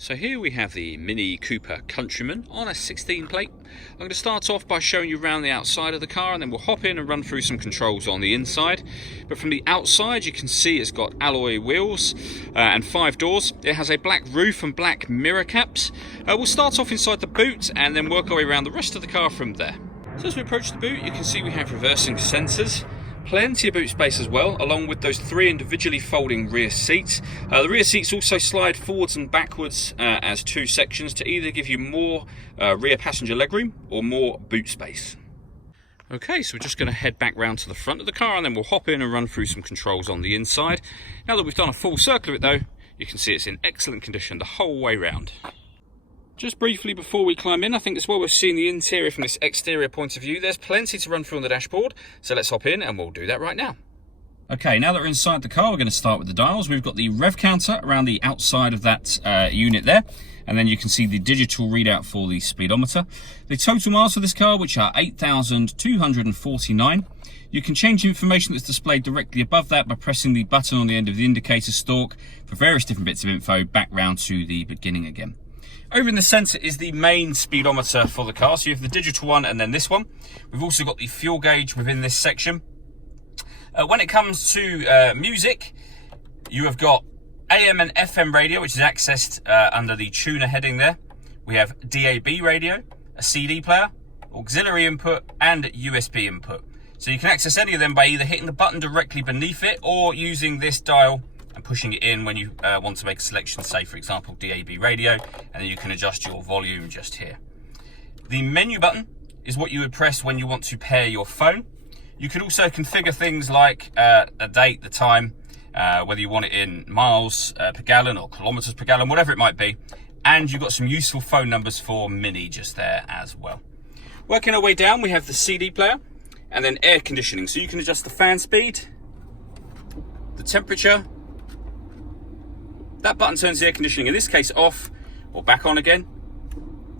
So here we have the Mini Cooper Countryman on a 16 plate. I'm going to start off by showing you around the outside of the car, and then we'll hop in and run through some controls on the inside. But from the outside you can see it's got alloy wheels and 5 doors. It has a black roof and black mirror caps. We'll start off inside the boot and then work our way around the rest of the car from there. So as we approach the boot you can see we have reversing sensors. Plenty of boot space as well, along with those 3 individually folding rear seats. The rear seats also slide forwards and backwards as 2 sections to either give you more rear passenger legroom or more boot space. Okay, so we're just going to head back round to the front of the car and then we'll hop in and run through some controls on the inside. Now that we've done a full circle of it though, you can see it's in excellent condition the whole way round. Just briefly before we climb in, I think it's well worth seeing the interior from this exterior point of view. There's plenty to run through on the dashboard, so let's hop in and we'll do that right now. Okay, now that we're inside the car, we're going to start with the dials. We've got the rev counter around the outside of that unit there, and then you can see the digital readout for the speedometer. The total miles for this car, which are 8,249. You can change the information that's displayed directly above that by pressing the button on the end of the indicator stalk for various different bits of info back round to the beginning again. Over in the centre is the main speedometer for the car. So you have the digital one and then this one. We've also got the fuel gauge within this section. When it comes to music, you have got AM and FM radio, which is accessed under the tuner heading there. We have DAB radio, a CD player, auxiliary input and USB input. So you can access any of them by either hitting the button directly beneath it or using this dial and pushing it in when you want to make a selection, say for example DAB radio, and then you can adjust your volume just here. The menu button is what you would press when you want to pair your phone. You can also configure things like a date, the time, whether you want it in miles per gallon or kilometers per gallon, whatever it might be. And you've got some useful phone numbers for Mini just there as well. Working our way down, we have the CD player and then air conditioning. So you can adjust the fan speed, the temperature. That button turns the air conditioning, in this case, off or back on again.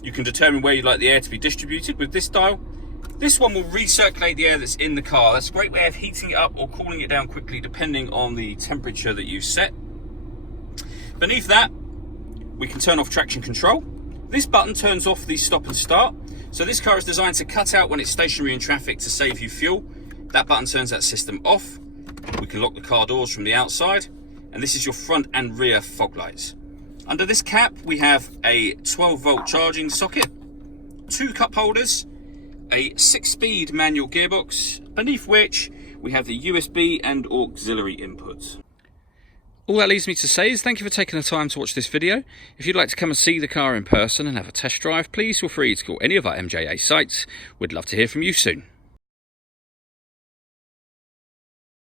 You can determine where you'd like the air to be distributed with this dial. This one will recirculate the air that's in the car. That's a great way of heating it up or cooling it down quickly depending on the temperature that you set. Beneath that, we can turn off traction control. This button turns off the stop and start. So this car is designed to cut out when it's stationary in traffic to save you fuel. That button turns that system off. We can lock the car doors from the outside. And this is your front and rear fog lights. Under this cap we have a 12-volt charging socket, 2 cup holders, a 6-speed manual gearbox, beneath which we have the USB and auxiliary inputs. All that leaves me to say is thank you for taking the time to watch this video. If you'd like to come and see the car in person and have a test drive, please feel free to call any of our MJA sites. We'd love to hear from you soon.